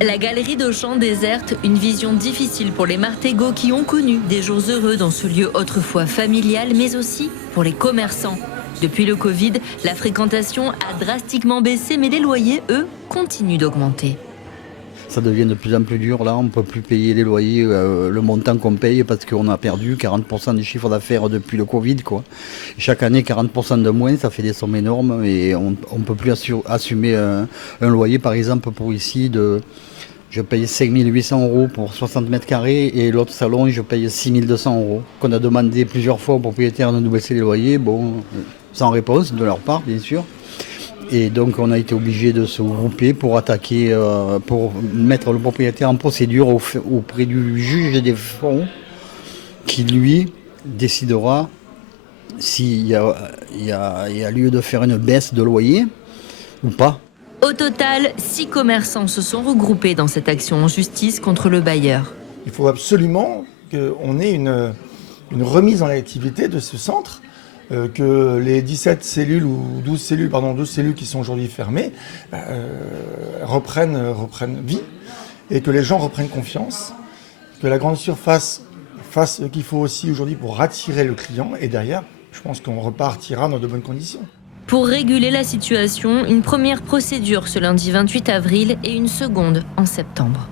La galerie d'Auchan déserte, une vision difficile pour les Martégots qui ont connu des jours heureux dans ce lieu autrefois familial, mais aussi pour les commerçants. Depuis le Covid, la fréquentation a drastiquement baissé, mais les loyers, eux, continuent d'augmenter. Ça devient de plus en plus dur, là, on ne peut plus payer les loyers, le montant qu'on paye, parce qu'on a perdu 40% du chiffre d'affaires depuis le Covid, quoi. Chaque année, 40% de moins, ça fait des sommes énormes, et on ne peut plus assumer un loyer, par exemple, pour ici, je paye 5 800 € pour 60 mètres carrés, et l'autre salon, je paye 6 200 €. Qu'on a demandé plusieurs fois aux propriétaires de nous baisser les loyers, bon, sans réponse de leur part, bien sûr. Et donc on a été obligé de se regrouper pour attaquer, pour mettre le propriétaire en procédure auprès du juge des fonds qui lui décidera s'il y a lieu de faire une baisse de loyer ou pas. Au total, 6 commerçants se sont regroupés dans cette action en justice contre le bailleur. Il faut absolument qu'on ait une remise en activité de ce centre. Que les 17 cellules ou 12 cellules qui sont aujourd'hui fermées reprennent vie et que les gens reprennent confiance, que la grande surface fasse ce qu'il faut aussi aujourd'hui pour attirer le client et derrière, je pense qu'on repartira dans de bonnes conditions. Pour réguler la situation, une première procédure ce lundi 28 avril et une seconde en septembre.